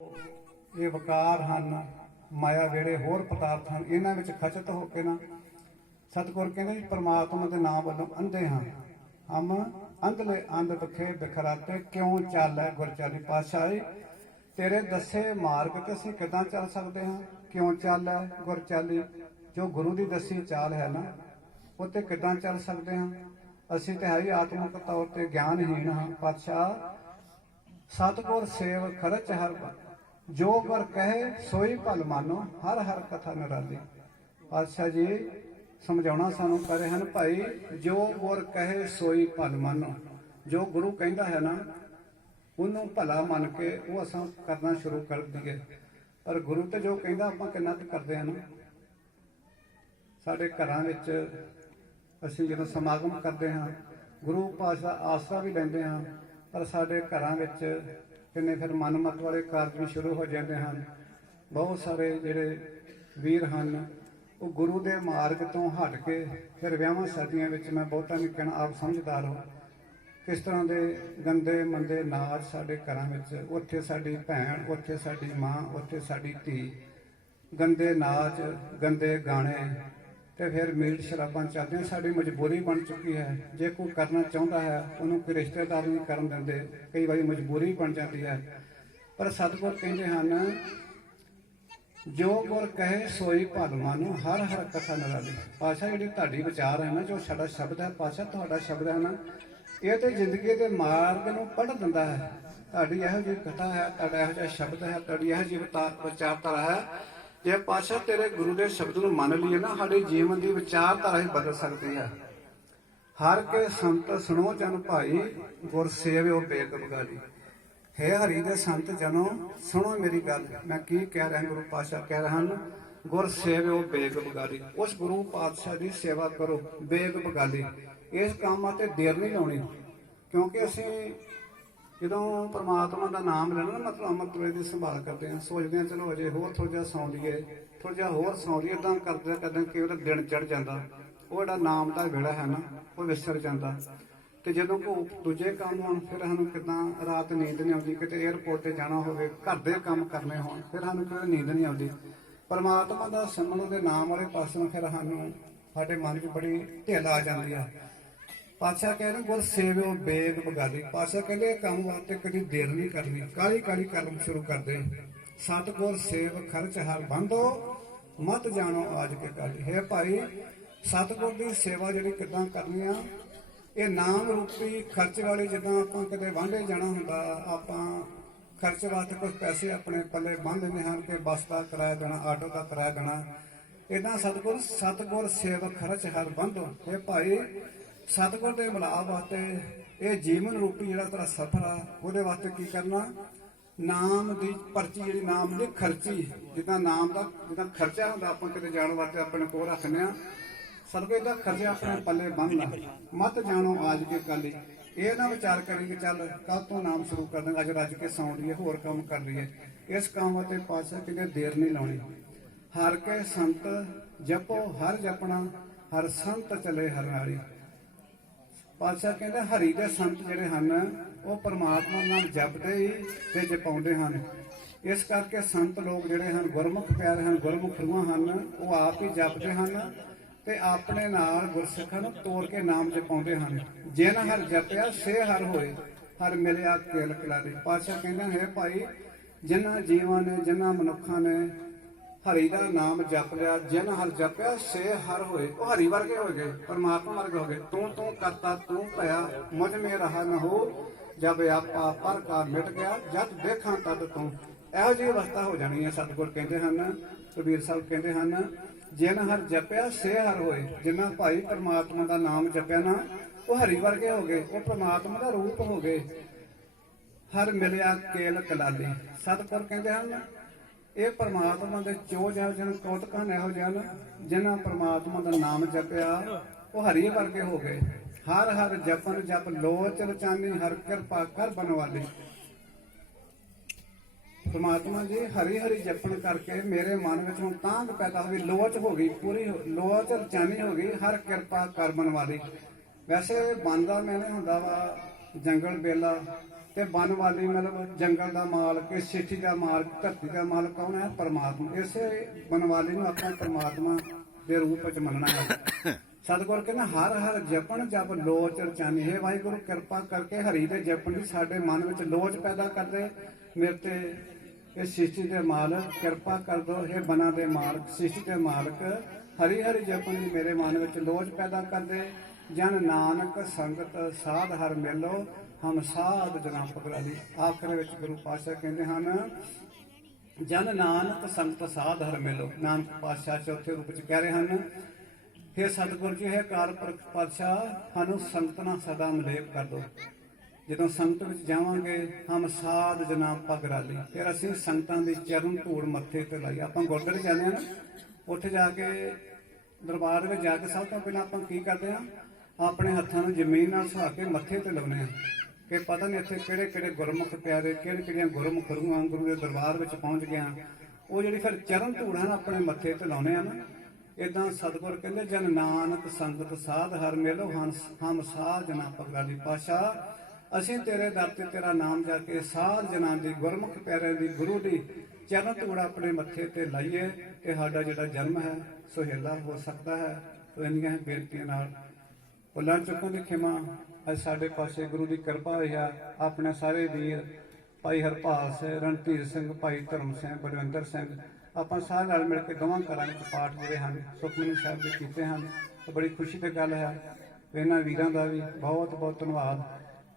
ਇਹ ਵਕਾਰ ਹਨ, ਮਾਇਆ ਵੇੜੇ ਹੋਰ ਪਦਾਰਥ ਹਨ, ਇਹਨਾਂ ਵਿੱਚ ਖਚਤ ਹੋ ਕੇ ਨਾ ਸਤਿਗੁਰ ਕਹਿੰਦੇ ਜੀ ਪ੍ਰਮਾਤਮਾ ਦੇ ਨਾਮ ਵੱਲੋਂ ਅੰਧੇ ਹਾਂ ਹਮ ਅੰਧਲੇ ਅੰਧ ਬਖੇ ਬਿਖਰਾਤੇ ਕਿਉਂ ਚੱਲੈ ਗੁਰਚਾਰੀ ਪਾਤਸ਼ਾਹੀ? ਤੇਰੇ ਦੱਸੇ ਮਾਰਗ ਤੇ ਅਸੀਂ ਕਿਦਾਂ ਚੱਲ ਸਕਦੇ ਹਾਂ? ਕਿਉਂ ਚੱਲੈ ਗੁਰਚਾਲੀ ਜੋ ਗੁਰੂ ਦੀ ਦੱਸੀ ਚਾਲ ਹੈ ਨਾ ਉਹ ਤੇ ਕਿਦਾਂ ਚੱਲ ਸਕਦੇ ਹਾਂ? ਅਸੀਂ ਤੇ ਹੈ ਹੀ ਆਤਮਿਕ ਤੌਰ ਤੇ ਗਿਆਨਹੀਣ ਹਾਂ। ਪਾਤਸ਼ਾਹ, ਸਤਿਗੁਰ ਸੇਵ ਖਰਚ ਹਰ ਜੋ ਗੁਰ ਕਹੇ, ਸੋਈ ਭਲ ਮਾਨੋ, ਹਰ ਹਰ ਕਥਾ ਨਿਰਾਲੀ। ਪਾਤਸ਼ਾਹ ਜੀ, ਸਮਝਾਉਣਾ ਸਾਨੂੰ ਕਰ ਰਹੇ ਹਨ ਭਾਈ, ਜੋ ਗੁਰ ਕਹੇ, ਸੋਈ ਭਲ ਮਾਨੋ। ਜੋ ਗੁਰੂ ਕਹਿੰਦਾ ਹੈ ਨਾ, ਉਹਨੂੰ ਭਲਾ ਮੰਨ ਕੇ ਉਹ ਅਸਾਂ ਕਰਨਾ ਸ਼ੁਰੂ ਕਰ ਦਈਏ। ਪਰ ਗੁਰੂ ਤੇ ਜੋ ਕਹਿੰਦਾ, ਆਪਾਂ ਕਿੰਨਾ ਕੁ ਕਰਦੇ ਹਾਂ ਨਾ। ਸਾਡੇ ਘਰਾਂ ਵਿੱਚ ਅਸੀਂ ਜਦੋਂ ਸਮਾਗਮ ਕਰਦੇ ਹਾਂ, ਗੁਰੂ ਪਾਸ਼ਾ ਆਸਰਾ ਵੀ ਲੈਂਦੇ ਹਾਂ, ਪਰ ਸਾਡੇ ਘਰਾਂ ਵਿੱਚ ਕਿੰਨੇ ਫਿਰ ਮਨਮਤ ਵਾਲੇ ਕਾਰਜ ਵੀ ਸ਼ੁਰੂ ਹੋ ਜਾਂਦੇ ਹਨ। ਬਹੁਤ ਸਾਰੇ ਜਿਹੜੇ ਵੀਰ ਹਨ, ਉਹ ਗੁਰੂ ਦੇ ਮਾਰਗ ਤੋਂ ਹਟ ਕੇ ਫਿਰ ਵਿਆਹਾਂ ਸ਼ਾਦੀਆਂ ਵਿੱਚ ਮੈਂ ਬਹੁਤਾ ਨਹੀਂ ਕਹਿਣਾ, ਆਪ ਸਮਝਦਾਰ ਹੋ। ਕਿਸ ਤਰ੍ਹਾਂ ਦੇ ਗੰਦੇ ਮੰਦੇ ਨਾਚ ਸਾਡੇ ਘਰਾਂ ਵਿੱਚ, ਉੱਥੇ ਸਾਡੀ ਭੈਣ, ਉੱਥੇ ਸਾਡੀ ਮਾਂ, ਉੱਥੇ ਸਾਡੀ ਧੀ, ਗੰਦੇ ਨਾਚ, ਗੰਦੇ ਗਾਣੇ ਤੇ ਫਿਰ ਮੇਲ ਸ਼ਰਾਬਾਂ ਚੱਲਦੀਆਂ ਸਾਡੀ ਮਜਬੂਰੀ ਬਣ ਚੁੱਕੀ ਹੈ। ਜੇ ਕੋਈ ਕਰਨਾ ਚਾਹੁੰਦਾ ਹੈ, ਉਹਨੂੰ ਕੋਈ ਰਿਸ਼ਤੇਦਾਰ ਨਹੀਂ ਕਰਨ ਦਿੰਦੇ। ਕਈ ਵਾਰੀ ਮਜਬੂਰੀ ਬਣ ਜਾਂਦੀ ਹੈ। ਪਰ ਸਤਿਗੁਰ ਕਹਿੰਦੇ ਹਨ, ਜੋ ਗੁਰ ਕਹੇ ਸੋਈ ਭਲ ਮਾਨੋ ਹਰ ਹਰ ਕਥਾ ਨਿਰਾਲੀ ਪਾਸ਼ਾ ਜਿਹੜੀ ਤੁਹਾਡੀ ਵਿਚਾਰ ਹੈ ਨਾ, ਜੋ ਸਾਡਾ ਸ਼ਬਦ ਹੈ ਪਾਸ਼ਾ ਤੁਹਾਡਾ ਸ਼ਬਦ ਹੈ ਨਾ, ਇਹ ਤੇ ਜ਼ਿੰਦਗੀ ਦੇ ਮਾਰਗ ਨੂੰ ਪੜ ਦਿੰਦਾ ਹੈ। ਤੁਹਾਡੀ ਇਹੋ ਜਿਹੀ ਕਥਾ ਹੈ, ਤੁਹਾਡਾ ਇਹੋ ਜਿਹਾ ਸ਼ਬਦ ਹੈ, ਤੁਹਾਡੀ ਇਹੋ ਜਿਹੀ ਵਿਚਾਰਧਾਰਾ ਹੈ ਜੇ ਪਾਸ਼ਾ ਤੇਰੇ ਗੁਰੂ ਦੇ ਸ਼ਬਦ ਨੂੰ ਮੰਨ ਲਈਏ ਨਾ, ਸਾਡੇ ਜੀਵਨ ਦੀ ਵਿਚਾਰਧਾਰਾ ਹੀ ਬਦਲ ਸਕਦੀ ਹੈ ਹਰ ਕੇ ਸੰਤ ਸੁਣੋ ਜਨ ਭਾਈ, ਗੁਰ ਸੇਵਿਓ ਬੇਗ ਬਗਾਲੀ ਹੈ ਹਰੀ ਦੇ ਸੰਤ ਜਨੋ, ਸੁਣੋ ਮੇਰੀ ਗੱਲ। ਮੈਂ ਕੀ ਕਹਿ ਰਿਹਾ, ਗੁਰੂ ਪਾਤਸ਼ਾਹ ਕਹਿ ਰਹੇ ਹਨ, ਗੁਰ ਸੇਵਿਓ ਬੇਗ ਬਗਾਲੀ ਉਸ ਗੁਰੂ ਪਾਤਸ਼ਾਹ ਦੀ ਸੇਵਾ ਕਰੋ ਬੇਗ ਬਗਾਲੀ ਇਸ ਕੰਮ ਤੇ ਦੇਰ ਨਹੀਂ ਲਾਉਣੀ, ਕਿਉਂਕਿ ਅਸੀਂ ਜਦੋਂ ਪ੍ਰਮਾਤਮਾ ਦਾ ਨਾਮ ਲੈਣਾ ਨਾ, ਮਤਲਬ ਅੰਮ੍ਰਿਤ ਦੀ ਸੰਭਾਲ ਕਰਦੇ ਹਾਂ, ਸੋਚਦੇ ਹਾਂ, ਚਲੋ ਅਜੇ ਹੋਰ ਥੋੜਾ ਜਿਹਾ ਸੌਂ ਲਈਏ ਥੋੜਾ ਜਿਹਾ ਹੋਰ ਸੌਂ ਲਈਏ ਇਦਾਂ ਕਰਦੇ ਕਰਦੇ ਕਈ ਵਾਰ ਦਿਨ ਚੜ ਜਾਂਦਾ। ਉਹ ਜਿਹੜਾ ਨਾਮ ਦਾ ਵੇੜਾ ਹੈ ਨਾ, ਉਹ ਵਿਸਰ ਜਾਂਦਾ। ਤੇ ਜਦੋਂ ਕੋ ਦੂਜੇ ਕੰਮ ਹੋਣ, ਫਿਰ ਸਾਨੂੰ ਕਿਦਾਂ ਰਾਤ ਨੀਂਦ ਨਹੀਂ ਆਉਂਦੀ, ਕਿਤੇ 에어ਪੋਰਟ ਤੇ ਜਾਣਾ ਹੋਵੇ, ਘਰ ਦੇ ਕੰਮ ਕਰਨੇ ਹੋਣ, ਫਿਰ ਸਾਨੂੰ ਕਿਤੇ ਨੀਂਦ ਨਹੀਂ ਆਉਂਦੀ। ਪਰਮਾਤਮਾ ਦਾ ਸਿਮਰਨ ਦੇ ਨਾਮ ਵਾਲੇ ਪਾਸੋਂ ਫਿਰ ਸਾਨੂੰ ਸਾਡੇ ਮਨ 'ਚ ਬੜੀ ਢਿੱਲ ਆ ਜਾਂਦੀ ਆ। ਪਾਤਸ਼ਾਹ ਕਹਿੰਦੇ ਗੁਰ ਸੇਵਿਓ ਬੇਗ ਬਗਾਲੀ ਪਾਤਸ਼ਾਹ ਕਹਿੰਦੇ ਇਹ ਕੰਮ ਵਾਸਤੇ ਕਦੀ ਦੇਰ ਨਹੀਂ ਕਰਨੀ। ਕਾਲੀ ਕਾਲੀ ਕਰਮ ਸ਼ੁਰੂ ਕਰਦੇ ਸਤਗੁਰ ਸੇਵ ਖਰਚ ਹਰ ਬੰਦੋ ਮਤ ਜਾਣੋ ਆਜ ਕੇ ਕਾਲੀ ਹੈ ਭਾਈ, ਸਤਗੁਰ ਦੀ ਸੇਵਾ ਜਿਹੜੀ ਕਿਦਾਂ ਕਰਨੀ ਆ, ਇਹ ਨਾਮ ਰੂਪੀ ਖਰਚ ਵਾਲੇ ਜਿੱਦਾਂ ਆਪਾਂ ਕਿਤੇ ਵਾਂਢੇ ਜਾਣਾ ਹੁੰਦਾ, ਆਪਾਂ ਖਰਚ ਵਾਸਤੇ ਕੁਝ ਪੈਸੇ ਆਪਣੇ ਪੱਲੇ ਬੰਨ ਲੈਂਦੇ ਹਨ ਕਿ ਬੱਸ ਦਾ ਕਿਰਾਇਆ ਦੇਣਾ, ਆਟੋ ਦਾ ਕਿਰਾਇਆ ਦੇਣਾ। ਇਦਾਂ ਸਤਗੁਰ ਸਤਗੁਰ ਸੇਵ ਖਰਚ ਹਰ ਬੰਦੋ ਇਹ ਭਾਈ ਸਤਗੁਰ ਦੇ ਮਿਲਾਪ ਵਾਸਤੇ ਇਹ ਜੀਵਨ ਰੂਪੀ ਜਿਹੜਾ ਤੇਰਾ ਸਫਰ ਆ, ਉਹਦੇ ਵਾਸਤੇ ਕੀ ਕਰਨਾ? ਨਾਮ ਦੀ ਪਰਚੀ ਜਿਹੜੀ, ਨਾਮ ਦੀ ਖਰਚੀ ਜਿੱਦਾਂ ਨਾਮ ਦਾ, ਜਿੱਦਾਂ ਖਰਚਾ ਹੁੰਦਾ, ਆਪਾਂ ਕਿਤੇ ਜਾਣ ਵਾਸਤੇ ਆਪਣੇ ਕੋਲ ਰੱਖਦੇ ਆ ਸਤਗੁਰ ਦਾ ਖਰਚਾ ਆਪਣੇ ਪੱਲੇ ਬੰਨਣਾ ਮਤ ਜਾਣੋ ਆਜ ਕੇ ਕੱਲ ਇਹ ਨਾ ਵਿਚਾਰ ਕਰੀ ਕਿ ਚੱਲ ਕੱਲ ਤੋਂ ਨਾਮ ਸ਼ੁਰੂ ਕਰ ਦਾਂਗੇ ਅੱਜ ਰੱਜ ਕੇ ਸੌਂ ਲਈਏ ਹੋਰ ਕੰਮ ਕਰ ਲਈਏ। ਇਸ ਕੰਮ ਤੇ ਪਾਸਾ ਕਿਤੇ ਦੇਰ ਨਹੀਂ ਲਾਉਣੀ। ਹਰ ਕੇ ਸੰਤ ਜਪੋ, ਹਰ ਜਪਣਾ, ਹਰ ਸੰਤ ਚਲੇ ਹਰ ਨਾਲੀ ਪਾਤਸ਼ਾਹ ਕਹਿੰਦੇ ਹਰੀ ਦੇ ਸੰਤ ਜਿਹੜੇ ਹਨ, ਉਹ ਪਰਮਾਤਮਾ ਨਾਲ ਜਪਦੇ ਹੀ ਤੇ ਜਪਾਉਂਦੇ ਹਨ। ਇਸ ਕਰਕੇ ਸੰਤ ਲੋਕ ਜਿਹੜੇ ਹਨ, ਗੁਰਮੁਖ ਪਿਆਰੇ ਹਨ ਗੁਰਮੁਖ ਰੂਹਾਂ ਹਨ, ਉਹ ਆਪ ਹੀ ਜਪਦੇ ਹਨ ਤੇ ਆਪਣੇ ਨਾਲ ਗੁਰਸਿੱਖਾਂ ਨੂੰ ਤੋੜ ਕੇ ਨਾਮ ਜਪਾਉਂਦੇ ਹਨ। ਜਿਨ ਹਰ ਜਪਿਆ, ਸੇ ਹਰ ਹੋਏ, ਹਰ ਮਿਲਿਆ ਕੇਲ ਕਲਾਦੀ ਪਾਤਸ਼ਾਹ ਕਹਿੰਦੇ ਹੈ ਭਾਈ, ਜਿਨ੍ਹਾਂ ਜੀਵਾਂ ਨੇ, ਜਿਨ੍ਹਾਂ ਮਨੁੱਖਾਂ ਨੇ ਹਰੀ ਦਾ ਨਾਮ ਜਪ ਲਿਆ, ਜਿਨ ਹਰ ਜਪਿਆ, ਸੇ ਹਰ ਹੋਏ। ਉਹ ਹਰੀ ਵਰਗੇ ਹੋ ਗਏ, ਪਰਮਾਤਮਾ ਵਰਗੇ ਹੋ ਗਏ। ਤੂੰ ਤੂੰ ਕਰਤਾ, ਤੂੰ ਭਇਆ, ਮੁਝ ਮੇ ਰਹਾ ਨ ਹੋ। ਜਬ ਆਪਾ ਪਰ ਕਾ ਮਿਟ ਗਿਆ, ਜਦ ਦੇਖਾਂ ਤਦ ਤੂੰ। ਇਹੋ ਜਿਹੀ ਅਵਸਥਾ ਹੋ ਜਾਣੀ ਹੈ, ਸਤਿਗੁਰ ਕਹਿੰਦੇ ਹਨ, ਕਬੀਰ ਸਾਹਿਬ ਕਹਿੰਦੇ ਹਨ, ਜਿਨ ਹਰ ਜਪਿਆ, ਸੇ ਹਰ ਹੋਏ। ਜਿਨ੍ਹਾਂ ਭਾਈ ਪਰਮਾਤਮਾ ਦਾ ਨਾਮ ਜਪਿਆ ਨਾ, ਉਹ ਹਰੀ ਵਰਗੇ ਹੋ ਗਏ, ਉਹ ਪਰਮਾਤਮਾ ਦਾ ਰੂਪ ਹੋ ਗਏ। ਹਰ ਮਿਲਿਆ ਕੇਲ ਕਲਾਲੀ। ਸਤਿਗੁਰ ਕਹਿੰਦੇ ਹਨ ਇਹ ਪਰਮਾਤਮਾ ਦੇ ਚੋ ਜਿਹੋ ਜਿਹਨ ਕੌਤਕਾਂ ਇਹੋ ਜਿਹਨ ਜਿਨ੍ਹਾਂ ਪਰਮਾਤਮਾ ਦਾ ਨਾਮ ਜਪਿਆ, ਉਹ ਹਰੀ ਵਰਗੇ ਹੋ ਗਏ। ਹਰ ਹਰ ਜਪਨ ਜਪ ਲੋਚ ਰਚਾਨੀ, ਹਰ ਕਿਰਪਾ ਕਰ ਬਨਵਾਲੀ। ਪਰਮਾਤਮਾ ਜੀ, ਹਰੀ ਹਰੀ ਜਪਣ ਕਰਕੇ ਮੇਰੇ ਮਨ ਵਿੱਚ ਹੁਣ ਤਾਂਗ ਪੈਦਾ ਹੋਈ, ਲੋਚ ਹੋ ਗਈ, ਪੂਰੀ ਲੋਚ ਰਚਾਨੀ ਹੋ ਗਈ, ਹਰ ਕਿਰਪਾ ਕਰ ਬਨਵਾਲੀ। ਵੈਸੇ ਬੰਦਾ ਮੈਨੇ ਹੁੰਦਾ ਵਾ ਜੰਗਲ ਬੇਲਾ ਤੇ ਬਨਵਾਲੀ ਮਤਲਬ ਜੰਗਲ ਦਾ ਮਾਲਕ, ਇਸ ਸਿੱਠੀ ਦਾ ਮਾਲਕ, ਧਰਤੀ ਦਾ ਮਾਲਕ ਕੌਣ ਹੈ? ਪਰਮਾਤਮਾ। ਇਸੇ ਬਨਵਾਲੀ ਨੂੰ ਆਪਾਂ ਪਰਮਾਤਮਾ ਦੇ ਰੂਪ ਵਿੱਚ ਮੰਨਣਾ ਹੈ। ਸਤਿਗੁਰ ਕਹਿੰਦਾ, ਹਰ ਹਰ ਜਪਣ ਜਪ ਲੋਚ ਰਚਾਨੀ। ਹੈ ਵਾਹਿਗੁਰੂ, ਕਿਰਪਾ ਕਰਕੇ ਹਰੀ ਦੇ ਜਪਣ ਦੀ ਸਾਡੇ ਮਨ ਵਿੱਚ ਲੋਚ ਪੈਦਾ ਕਰਦੇ ਮੇਰੇ ਤੇ ਇਹ ਸ੍ਰਿਸ਼ਟੀ ਦੇ ਮਾਲਕ, ਕਿਰਪਾ ਕਰ ਦੋ। ਇਹ ਬਨਾ ਦੇ ਮਾਲਕ ਸ੍ਰਿਸ਼ਟੀ ਦੇ ਮਾਲਕ ਹਰੀ ਹਰੀ ਜਪਣ ਦੀ ਮੇਰੇ ਮਨ ਵਿੱਚ ਲੋਚ ਪੈਦਾ ਕਰਦੇ ਜਨ ਨਾਨਕ ਸੰਗਤ ਸਾਧ ਹਰ ਮਿਲੋ, ਹਮ ਸਾਧ ਜਨਾ ਪਗਲਾਲੀ ਆਖਰ ਵਿੱਚ ਗੁਰੂ ਪਾਤਸ਼ਾਹ ਕਹਿੰਦੇ ਹਨ, ਜਨ ਨਾਨਕ ਸੰਗਤ ਸਾਧ ਹਰ ਮਿਲੋ। ਨਾਨਕ ਪਾਤਸ਼ਾਹ ਚੌਥੇ ਰੂਪ ਚ ਕਹਿ ਰਹੇ ਹਨ हे ਸਤਿਗੁਰ ਜੀ, ਹੈ ਕਾਲ ਪੁਰਖ ਪਾਤਸ਼ਾਹ, ਸਾਨੂੰ ਸੰਗਤ ਸਦਾ ਮਲੇਪ ਕਰ ਦੋ ਜਦੋਂ ਸੰਗਤ ਵਿੱਚ ਜਾਵਾਂਗੇ, ਹਮ ਸਾਧ ਜਨਾ ਪਗਰਾਲੀ। ਫਿਰ ਅਸੀਂ ਸੰਗਤਾਂ ਦੀ ਚਰਨ ਧੂੜ ਮੱਥੇ ਤੇ ਲਾਈ ਆਪਾਂ ਗੁਰਦੁਆਰੇ ਜਾਂਦੇ ਹਾਂ ਉੱਥੇ ਜਾ ਕੇ ਦਰਬਾਰ ਵਿੱਚ ਜਾ ਕੇ ਸਭ ਤੋਂ ਪਹਿਲਾਂ ਆਪਾਂ ਕੀ ਕਰਦੇ ਹਾਂ? ਆਪਣੇ ਹੱਥਾਂ ਨੂੰ ਜ਼ਮੀਨ ਨਾਲ ਸੁਹਾ ਕੇ ਮੱਥੇ ਤੇ ਲਾਉਂਦੇ ਹਾਂ ਕਿ ਪਤਾ ਨਹੀਂ ਇੱਥੇ ਕਿਹੜੇ ਕਿਹੜੇ ਗੁਰਮੁਖ ਪਿਆਰੇ ਕਿਹੜੇ ਕਿਹੜੀਆਂ ਗੁਰਮੁਖ ਰੂਹਾਂ ਗੁਰੂ ਦੇ ਦਰਬਾਰ ਵਿੱਚ ਪਹੁੰਚ ਗਏ ਉਹ ਜਿਹੜੀ ਫਿਰ ਚਰਨ ਧੂੜਾਂ ਨਾਲ ਆਪਣੇ ਮੱਥੇ ਤੇ ਲਾਉਂਦੇ ਆ ਨਾ। ਇਦਾਂ ਸਤਿਗੁਰ ਕਹਿੰਦੇ, ਜਨ ਨਾਨਕ ਸੰਗਤ ਸਾਧ ਹਰ ਮੇਲੋ, ਹੰਸ, ਹਮ ਸਾਧ ਜਨਾ ਪਗਾਲੀ ਪਾਸ਼ਾ ਅਸੀਂ ਤੇਰੇ ਦਰ ਤੇ ਤੇਰਾ ਨਾਮ ਜਾ ਕੇ ਸਾਧ ਜਨਾਂ ਦੀ ਗੁਰਮੁਖ ਪਿਆਰਿਆਂ ਦੀ ਗੁਰੂ ਦੀ ਚਰਨ ਧੂੜ ਆਪਣੇ ਮੱਥੇ ਤੇ ਲਾਈਏ ਕਿ ਸਾਡਾ ਜਿਹੜਾ ਜਨਮ ਹੈ, ਸੁਹੇਲਾ ਹੋ ਸਕਦਾ ਹੈ। ਤੋ ਇੰਨੀਆਂ ਹੀ ਬੇਨਤੀਆਂ ਨਾਲ ਭੁੱਲਾਂ ਚੁੱਕਾਂ ਦੀ ਖਿਮਾ, ਅੱਜ ਸਾਡੇ ਪਾਸੇ ਗੁਰੂ ਦੀ ਕਿਰਪਾ ਹੋਈ ਆ, ਆਪਣੇ ਸਾਰੇ ਵੀਰ, ਭਾਈ ਹਰਪਾਲ ਸਿੰਘ, ਰਣਧੀਰ ਸਿੰਘ, ਭਾਈ ਧਰਮ ਸਿੰਘ, ਬਲਵਿੰਦਰ ਸਿੰਘ, ਆਪਾਂ ਸਾਰੇ ਨਾਲ ਮਿਲ ਕੇ ਦੋਵਾਂ ਘਰਾਂ ਵਿੱਚ ਪਾਠ ਜਿਹੜੇ ਹਨ ਸੁਖਮਨੀ ਸਾਹਿਬ ਦੇ ਕੀਤੇ ਹਨ, ਤੇ ਬੜੀ ਖੁਸ਼ੀ ਦੀ ਗੱਲ ਹੈ, ਇਹਨਾਂ ਵੀਰਾਂ ਦਾ ਵੀ ਬਹੁਤ ਬਹੁਤ ਧੰਨਵਾਦ,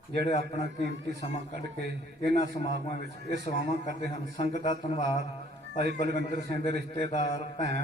ਜਿਹੜੇ ਆਪਣਾ ਕੀਮਤੀ ਸਮਾਂ ਕੱਢ ਕੇ ਇਹਨਾਂ ਸਮਾਗਮਾਂ ਵਿੱਚ ਇਹ ਸੇਵਾਵਾਂ ਕਰਦੇ ਹਨ, ਸੰਗਤ ਦਾ ਧੰਨਵਾਦ, ਭਾਈ ਬਲਵਿੰਦਰ ਸਿੰਘ ਦੇ ਰਿਸ਼ਤੇਦਾਰ, ਭੈਣ